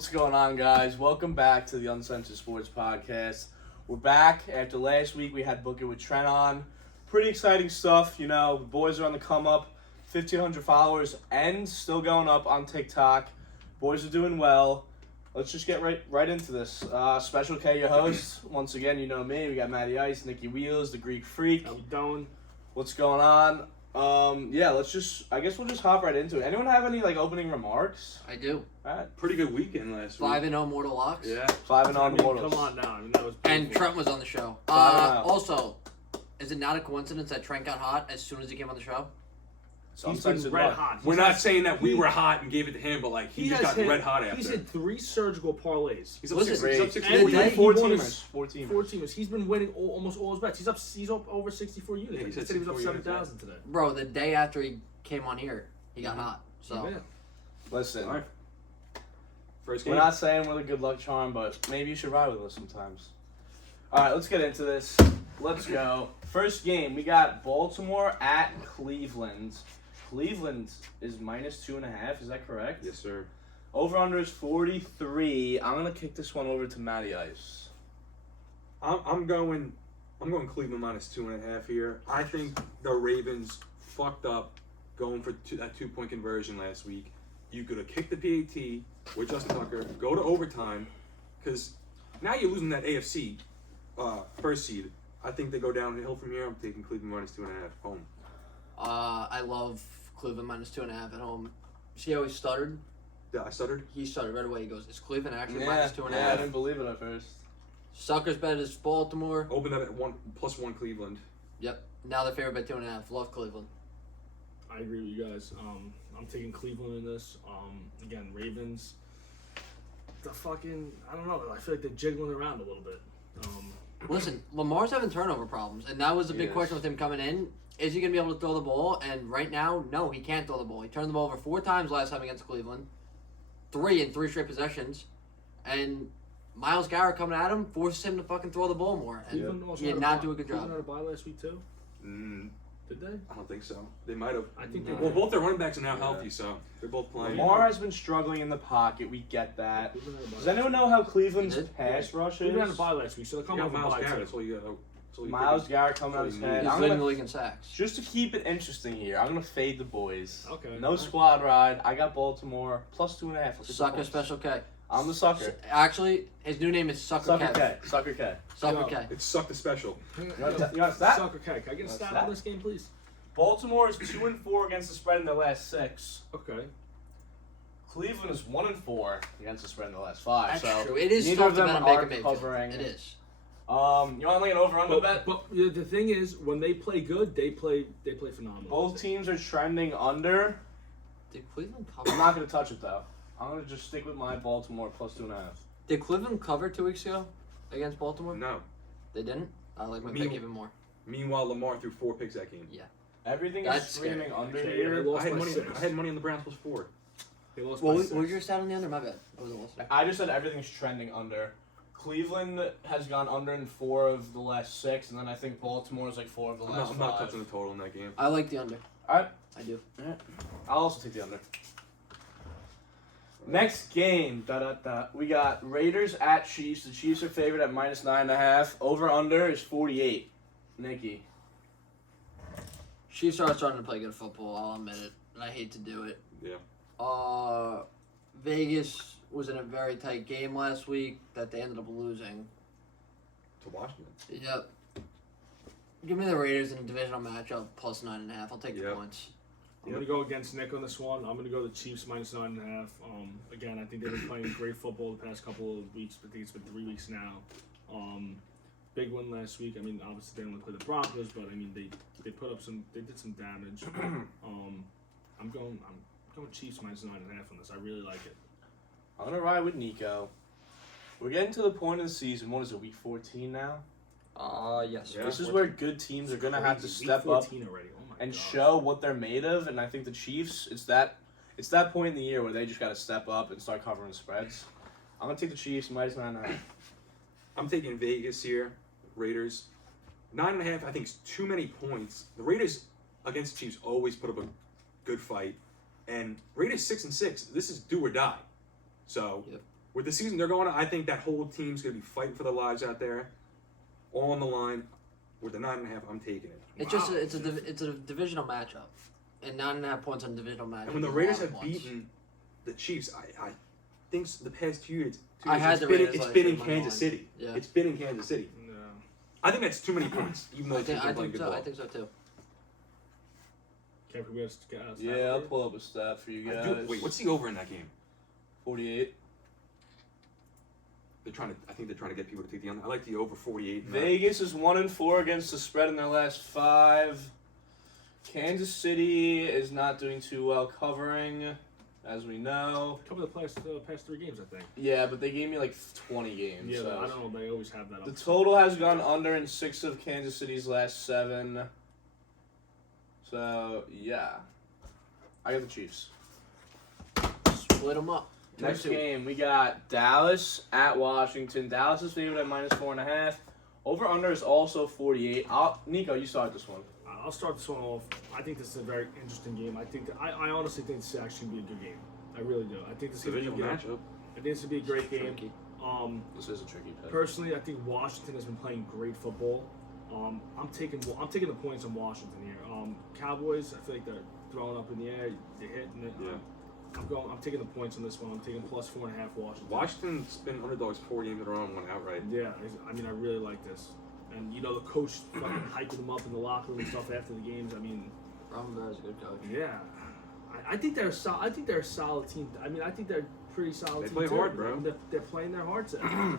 What's going on, guys? Welcome back to the Uncensored Sports Podcast. We're back after last week. We had Booker with Trent on. Pretty exciting stuff. You know, the boys are on the come up. 1,500 followers and still going up on TikTok. Boys are doing well. Let's just get right into this. Special K, your host. Once again, you know me. We got Matty Ice, Nikki Wheels, the Greek Freak. How we doing? What's going on? I guess we'll just hop right into it. Anyone have any opening remarks? I do. All right. Pretty good weekend last week. 5-0 Mortal Locks. Yeah. 5-0 on the Mortals. Come on now. I mean, that was And beautiful. Trent was on the show. 5-0. Also, is it not a coincidence that Trent got hot as soon as he came on the show? He's been Uncensored red love. hot. We're not saying that we were hot and gave it to him, but he just got red hot after. He's hit 3 surgical parlays. He's up Listen, 6 he's up 6 and million. he Four won teamers. his- 4 teamers. 4 teamers. He's been winning almost all his bets. He's up over 64 units. Yeah, he he said said he was up 64 units, 7,000 today. Bro, the day after he came on here, he got hot. So, Yeah. Listen, All right. First game. we're not saying we're the good luck charm, but maybe you should ride with us sometimes. All right, let's get into this. Let's go. First game, we got Baltimore at Cleveland. Cleveland is -2.5. Is that correct? Yes, sir. Over under is 43. I'm gonna kick this one over to Matty Ice. I'm going Cleveland -2.5 here. I think the Ravens fucked up going for that 2-point conversion last week. You could have kicked the PAT with Justin Tucker, go to overtime, because now you're losing that AFC first seed. I think they go downhill from here. I'm taking Cleveland -2.5 home. I love Cleveland -2.5 at home. See how he stuttered? Yeah, I stuttered. He stuttered right away. He goes, is Cleveland actually Yeah, I -2.5? didn't believe it at first. Sucker's bet is Baltimore. Open that at +1 Cleveland. Yep. Now they're favored by 2.5. Love Cleveland. I agree with you guys. I'm taking Cleveland in this. Again, Ravens. I don't know. I feel like they're jiggling around a little bit. Listen, Lamar's having turnover problems, and that was the big Yes. question with him coming in. Is he going to be able to throw the ball? And right now, no, he can't throw the ball. He turned the ball over 4 times last time against Cleveland. 3 in 3 straight possessions. And Myles Garrett coming at him forces him to fucking throw the ball more. And Cleveland also he did had not bye- do a good job. Cleveland had a bye last week too. Did they? I don't think so. They might have. I think they Well, did. both their running backs are now Yeah. healthy, so they're both playing. Lamar has been struggling in the pocket. We get that. Cleveland had a bye Does last anyone know how Cleveland's Did? pass rush Cleveland had a is? bye last week, so they're You coming got off a Myles bye Garrett. too. That's all you got. That's all you Myles pick. Garrett coming out That's his all you head. need. He's I'm leading gonna, the league in sacks. just to keep it interesting here, I'm gonna fade the boys. Okay. No squad ride. I got Baltimore +2.5. Let's get the Sucker points. Special K. I'm the sucker. Actually, his new name is Sucker Sucker Kev. K. Sucker K. Sucker Yo. K. It sucked the special. You want a stat? Sucker cake. Can I get a What's stat that? on this game, please? Baltimore is 2-4 against the spread in their last 6. Okay. Cleveland is 1-4 against the spread in the last 5. That's so true. It is neither tough of to them bet on are Baker Mayfield. covering. It is. You want an over/under bet? But the thing is, when they play good, they play phenomenal. Both teams are trending under. Did Cleveland cover? I'm not gonna touch it though. I'm gonna just stick with my Baltimore +2.5. Did Cleveland cover 2 weeks ago against Baltimore? No. They didn't? I like my Me- pick even more. Meanwhile, Lamar threw 4 picks that game. Everything That's is screaming scary. under Okay, here. they lost I had by money. 6. I had money on the Browns +4. They lost What by was 6. your stat on the under? My bad. I wasn't listening. I just said everything's trending under. Cleveland has gone under in 4 of the last 6, and then I think Baltimore is 4 of the last I'm not 5. touching the total in that game. I like the under. Alright, I do. I'll also take the under. Next game, we got Raiders at Chiefs. The Chiefs are favored at -9.5. Over/under is 48. Nikki. Chiefs are starting to play good football. I'll admit it, and I hate to do it. Yeah. Vegas was in a very tight game last week that they ended up losing. To Washington. Yep. Give me the Raiders in a divisional matchup +9.5. I'll take the Yep. points. I'm going to go against Nick on this one. I'm going to go the Chiefs -9.5. Again, I think they've been playing great football the past couple of weeks. I think it's been 3 weeks now. Big win last week. I mean, obviously they only play the Broncos, but I mean they put up they did some damage. I'm going Chiefs -9.5 on this. I really like it. I'm going to ride with Nico. We're getting to the point of the season. What is it, week 14 now? Yes. Yeah. This is where good teams are going to have to Crazy. step Week up 14 already. Oh my and gosh. show what they're made of. And I think the Chiefs, it's that point in the year where they just got to step up and start covering spreads. I'm going to take the Chiefs -9.5. I'm taking Vegas here. Raiders. 9.5, I think, is too many points. The Raiders against the Chiefs always put up a good fight. And Raiders 6-6. This is do or die. So Yep. with the season they're going on, I think that whole team's going to be fighting for their lives out there, all on the line. With the 9.5, I'm taking it. It's just it's a divisional matchup, and 9.5 points on a divisional matchup. And when the is a Raiders lot of have points. beaten the Chiefs, I think the past 2 years, I had the Raiders it's like been in in my Kansas mind. City. Yeah. It's been in Kansas City. No. I think that's too many points, even though I the teams are think playing good so. ball. I think so too. Can't forget us to get us. Yeah, I'll pull up a stat for you guys. Wait, what's the over in that game? 48. I think they're trying to get people to take the under. I like the over 48. Vegas is 1-4 against the spread in their last 5. Kansas City is not doing too well covering, as we know. A couple of the past 3 games, I think. Yeah, but they gave me like 20 games. Yeah, so. I don't know. They always have that. The total has gone under in 6 of Kansas City's last 7. So, yeah. I got the Chiefs. Split them up. Next 2-2. game, we got Dallas at Washington. Dallas is favored at -4.5. Over-under is also 48. Nico, you start this one. I'll start this one off. I think this is a very interesting game. I honestly think this is actually going to be a good game. I really do. I think this is going to Divisional be a good. matchup. I think this would be a great game. Tricky. This is a tricky pick. Personally, I think Washington has been playing great football. I'm taking the points on Washington here. Cowboys, I feel like they're throwing up in the air. They're hitting it. Yeah. I'm taking the points on this one. I'm taking +4.5 Washington. Washington's been underdogs 4 games in a row and won outright. Yeah, I mean, I really like this. And, you know, the coach fucking hyping them up in the locker room and stuff after the games. I mean, Ron Rivera's a good coach. yeah. I think they're a solid team. I mean, I think they're a pretty solid They team. play too. hard, bro. They're playing their hearts out. All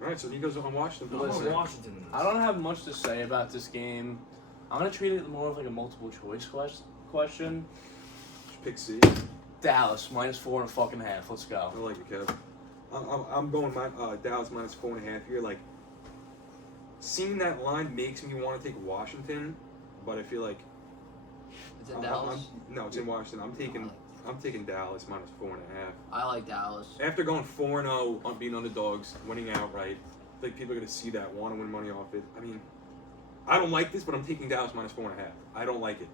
right, so he goes on Washington. I'm Listen, on Washington in this. I don't have much to say about this game. I'm going to treat it more of like a multiple choice question. Pick C. Dallas, -4.5. Let's go. I like it, Kev. I'm going Dallas -4.5 here. Like, seeing that line makes me want to take Washington, but I feel like It's in Dallas. no, it's in Washington. I'm taking Dallas -4.5. I like Dallas. After going 4-0 on being underdogs, winning outright, I think people are gonna see that, want to win money off it. I mean, I don't like this, but I'm taking Dallas -4.5. I don't like it.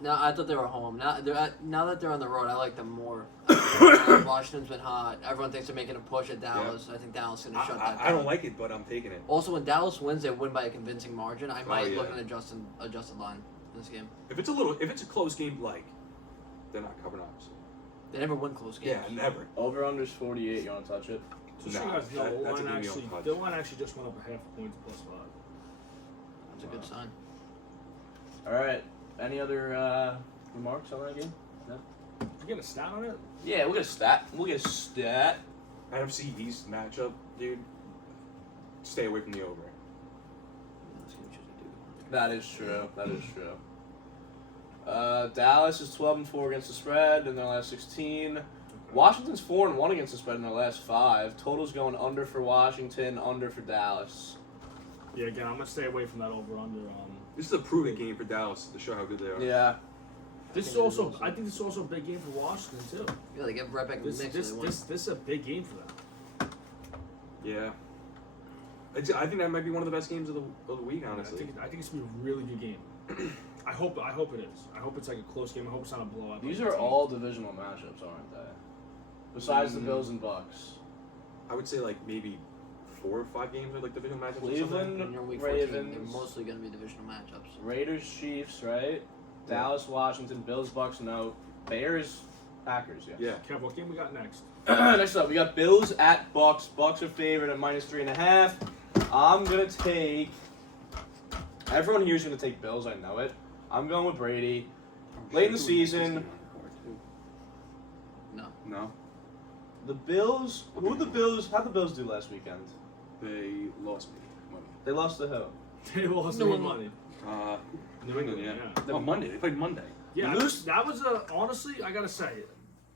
No, I thought they were home. Now that they're on the road, I like them more. Washington's been hot. Everyone thinks they're making a push at Dallas. I think Dallas is going to shut that down. I don't like it, but I'm taking it. Also, when Dallas wins, they win by a convincing margin. I might yeah. look at an adjusted line in this game. If it's a close game, like, they're not covering obviously. They never win close games. Yeah, never. Over-under's 48. You want to touch it? Just so you Nah, guys know, that's a give me on touch. the line actually just went up a half a point to +5. That's a good sign. All right. Any other remarks on that game? No? Did you get a stat on it? Yeah, we'll get a stat. NFC East matchup, dude. Stay away from the over. That is true. Dallas is 12-4 against the spread in their last 16. Washington's 4-1 against the spread in their last 5. Total's going under for Washington, under for Dallas. Yeah, again, I'm gonna stay away from that over/under. This is a proven game for Dallas to show how good they are. Yeah. I think this is also a big game for Washington too. Yeah, they get right back in the mix. This is a big game for them. Yeah. I think that might be one of the best games of the week, honestly. I think it's gonna be a really good game. I hope it is. I hope it's like a close game. I hope it's not a blowout. These are all divisional matchups, aren't they? Besides the Bills and Bucks. I would say like maybe 4 or 5 games are like divisional matchups. Cleveland, When you're in week 14, they're Ravens, mostly going to be divisional matchups. Raiders, Chiefs, right? Yeah. Dallas, Washington, Bills, Bucks, no. Bears, Packers, yes. Yeah. Kev, what game we got next? Next up, we got Bills at Bucks. Bucks are favored at -3.5. I'm going to take... Everyone here is going to take Bills, I know it. I'm going with Brady. Late in the season, No. the Bills... How'd the Bills do last weekend? They lost me money. They lost to who? They lost New no England. money. New England, yeah. Yeah. Oh, Monday. They played Monday. Yeah, You lose? that was honestly, I gotta say,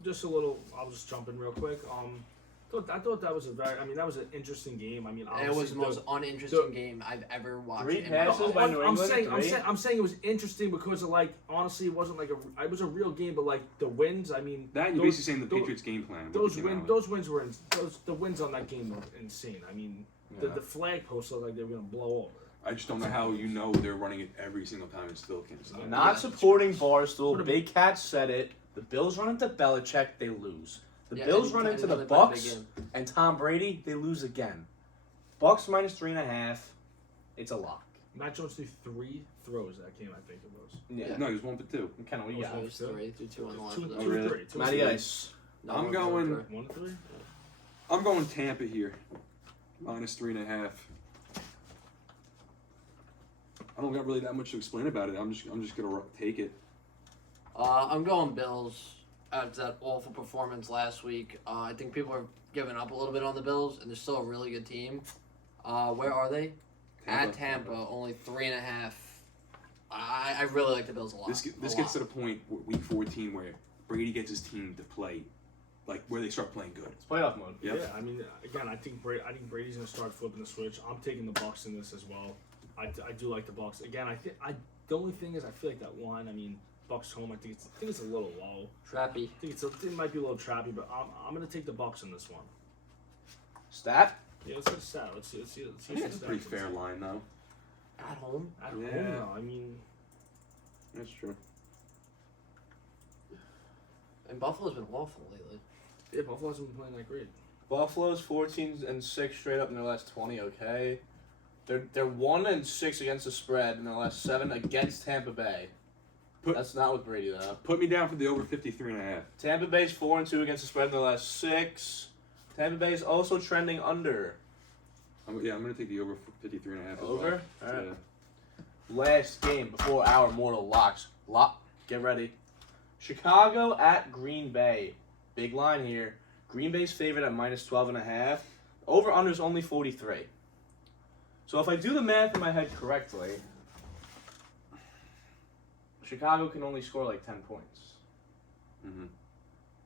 just a little. I'll just jump in real quick. I thought that was that was an interesting game. I mean, It was the most uninteresting game I've ever watched. 3 in my passes life. by New England. I'm saying it was interesting because of like honestly, it wasn't like it was a real game, but like the wins. I mean, That you're basically saying the Patriots game plan. those wins were the wins on that game were insane. I mean, the flag posts looked like they were gonna blow over. I just don't know how they're running it every single time and still can't stop. Not supporting Barstool. Big Cat said it. The Bills run into Belichick, they lose. The Yeah, Bills and- run and into the another big Bucks game. and Tom Brady, they lose again. Bucks -3.5. It's a lock. Matt Jones threw 3 throws that game, I think it was. Yeah. No, he was 1 for 2. Kind of what you Oh, got. It was 3, 2 on the last. Two, of two, that. Oh, really? three. Two, Matty three. Ice. No, I'm one, going- two, three. 1 to 3? I'm going Tampa here. -3.5. I don't got really that much to explain about it. I'm just gonna take it. I'm going Bills after that awful performance last week. I think people are giving up a little bit on the Bills, and they're still a really good team. Where are they? At Tampa, only 3.5. I really like the Bills a lot. This gets to the point week 14 where Brady gets his team to play, like where they start playing good. It's playoff mode. Yep. Yeah, I mean, again, I think Brady's gonna start flipping the switch. I'm taking the Bucks in this as well. I do like the Bucks. Again, the only thing is I feel like that line. I mean, Bucks home. I think it's a little low. Trappy. I think it might be a little trappy, but I'm gonna take the Bucks in this one. Stat? Yeah, let's get a stat. Let's see. I think that's a pretty fair line, though. At home. At home, Yeah. though. I mean, That's true. And Buffalo's been awful lately. yeah, Buffalo hasn't been playing that great. Buffalo's 14-6 straight up in their last 20. Okay, they're 1-6 against the spread in their last 7 against Tampa Bay. That's not with Brady though. Put me down for the over 53.5. Tampa Bay's 4-2 against the spread in their last 6. Tampa Bay is also trending under. I'm gonna take the over 53.5. as Over? well. Alright. Yeah. Last game before our mortal locks. Get ready. Chicago at Green Bay. Big line here. Green Bay's favorite at -12.5. Over under is only 43. So if I do the math in my head correctly, Chicago can only score like 10 points. Mm-hmm.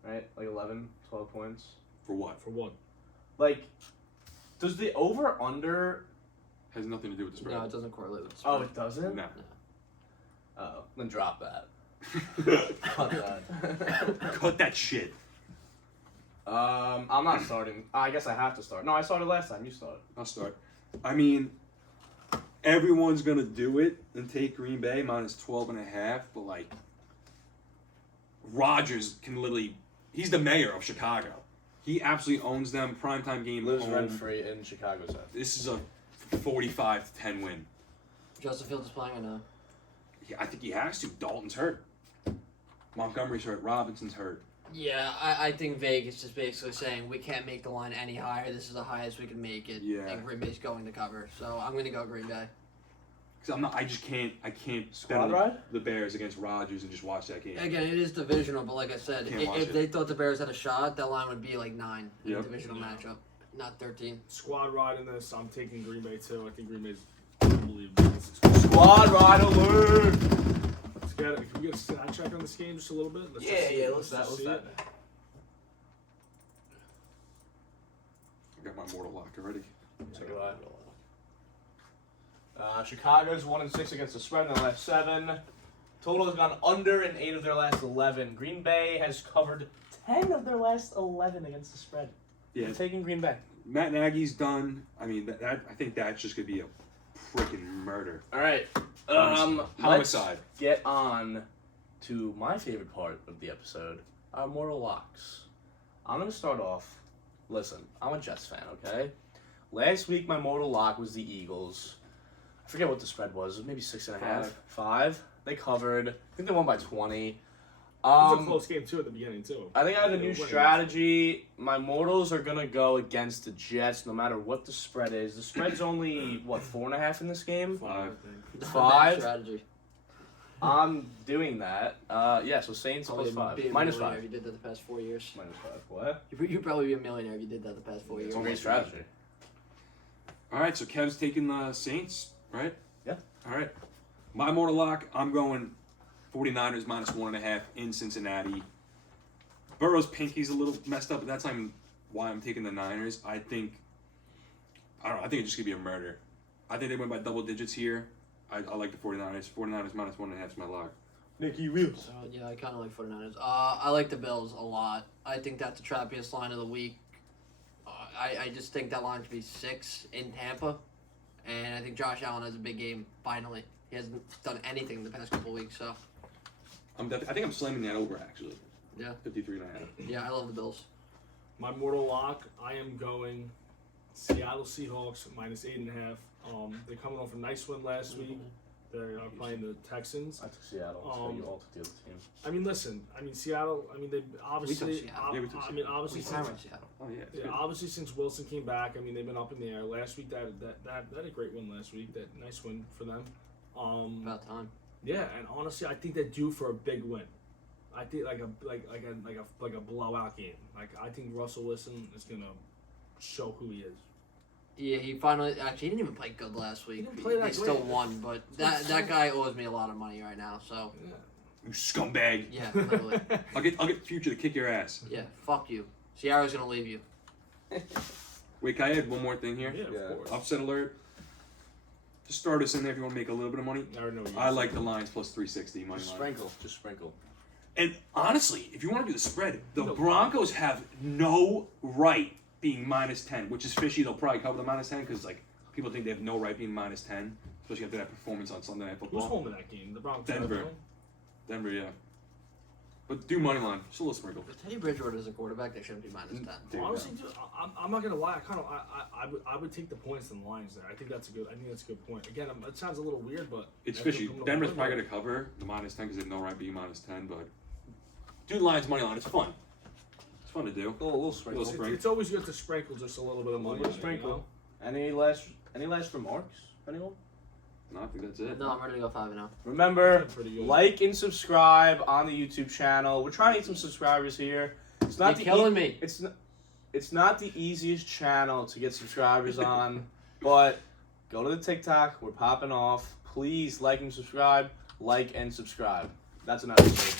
Right? Like 11, 12 points. For what? For what? Like, does the over under. Has nothing to do with the spread. No, it doesn't correlate with the spread. Oh, it doesn't? No. Oh, then drop that. Cut that. Cut that shit. I'm not starting. I guess I have to start. No, I started last time. You started. I'll start. I mean, everyone's gonna do it and take Green Bay -12.5, but like, Rodgers can literally. He's the mayor of Chicago. He absolutely owns them. Primetime game. Lives home. rent free in Chicago's head. This is a 45-10 win. Justin Fields is playing or no? I think he has to. Dalton's hurt. Montgomery's hurt. Robinson's hurt. Yeah, I think Vegas is basically saying we can't make the line any higher. This is the highest we can make it. Yeah. And Green Bay's going to cover. So I'm going to go Green Bay. Because I'm not. I just can't. I can't Squad bet on ride? the Bears against Rodgers and just watch that game. Again, it is divisional, but like I said, Can't watch if it. they thought the Bears had a shot, that line would be like 9 in Yep. a divisional matchup, not 13. Squad ride in this. I'm taking Green Bay too. I think Green Bay's unbelievable. Squad ride alert! Let's get it. Can we get a stat check on this game just a little bit? Let's just Yeah, see- yeah, let's just see it. I got my mortal lock already. Take it away. Chicago's 1-6 against the spread in their last 7. Total has gone under in 8 of their last 11. Green Bay has covered 10 of their last 11 against the spread. Yeah. I'm taking Green Bay. Matt Nagy's done. I mean, that I think that's just gonna be a freaking murder. All right. Homicide. Let's get on to my favorite part of the episode, our mortal locks. I'm gonna start off. Listen, I'm a Jets fan, okay? Last week my mortal lock was the Eagles. I forget what the spread was. It was maybe 6.5, 5. They covered. I think they won by 20. It was a close game too at the beginning too. I think I have a They new were winning. strategy. My mortals are gonna go against the Jets, no matter what the spread is. The spread's only 4.5 in this game. 5, I think. 5? Strategy. I'm doing that. Yeah, so Saints Probably plus 5. be a Minus millionaire 5. if you did that the past 4 years. Minus 5. What? You'd probably be a millionaire if you did that the past 4 years. It's a great strategy. All right, so Kev's taking the Saints, right? Yeah. All right. My mortal lock, I'm going 49ers -1.5 in Cincinnati. Burrow's pinky's a little messed up, but that's not even why I'm taking the Niners. I don't know. I think it's just going to be a murder. I think they win by double digits here. I like the 49ers. 49ers -1.5 is my lock. Nicky Wheels. So, yeah, I kind of like 49ers. I like the Bills a lot. I think that's the trappiest line of the week. I just think that line should be 6 in Tampa. And I think Josh Allen has a big game, finally. He hasn't done anything the past couple weeks, so I think I'm slamming that over, actually. Yeah. 53.5. yeah, I love the Bills. My mortal lock, I am going Seattle Seahawks minus 8.5. They're coming off a nice win last week. They're playing the Texans. I took Seattle. So you all took the other team. I mean, listen. I mean, Seattle. I mean, they obviously. Seattle. Yeah, we took I mean, Seattle. obviously, We since, hammered Seattle. Oh yeah. It's yeah, good. obviously since Wilson came back, I mean, they've been up in the air. Last week, that had a great win last week. That nice win for them. About time. Yeah, and honestly, I think they're due for a big win. I think like a blowout game. Like I think Russell Wilson is gonna show who he is. Yeah, he finally he didn't even play good last week. didn't play that They still great. won, but that guy owes me a lot of money right now. So Yeah. You scumbag. yeah, literally. I'll get Future to kick your ass. Yeah, fuck you. Sierra's gonna leave you. Wait, can I add one more thing here? Yeah, Yeah. of course. Upset alert. Just throw this in there if you want to make a little bit of money. I already know what you're I like saying. the Lions plus 360 money Just line. sprinkle. Just sprinkle. And honestly, if you want to do the spread, the No. Broncos have no right being minus 10, which is fishy. They'll probably cover the minus 10 because like people think they have no right being minus 10, especially after that performance on Sunday Night Who's Football. home in that game? The Broncos. Denver. right? Denver, yeah. But do money line, just a little sprinkle. If Teddy Bridgewater is a quarterback, they shouldn't be minus 10. Dude, Honestly, dude, I'm not gonna lie. I would take the points and lines there. I think that's a good point. Again, it sounds a little weird, but It's after fishy. coming to Denver's one, probably going to cover the minus 10 because they have no right being minus 10, but do Lions money line. It's fun. It's fun to do. A little sprinkle. Little It's always good to sprinkle just a little bit of money. Little in there, sprinkle. Any last remarks? Anyone? No, I think that's it. No, I'm ready to go 5-0. Remember, That's pretty good. like and subscribe on the YouTube channel. We're trying to get some subscribers here. It's not You're killing me. It's not the easiest channel to get subscribers on, but go to the TikTok. We're popping off. Please like and subscribe. Like and subscribe. That's an episode.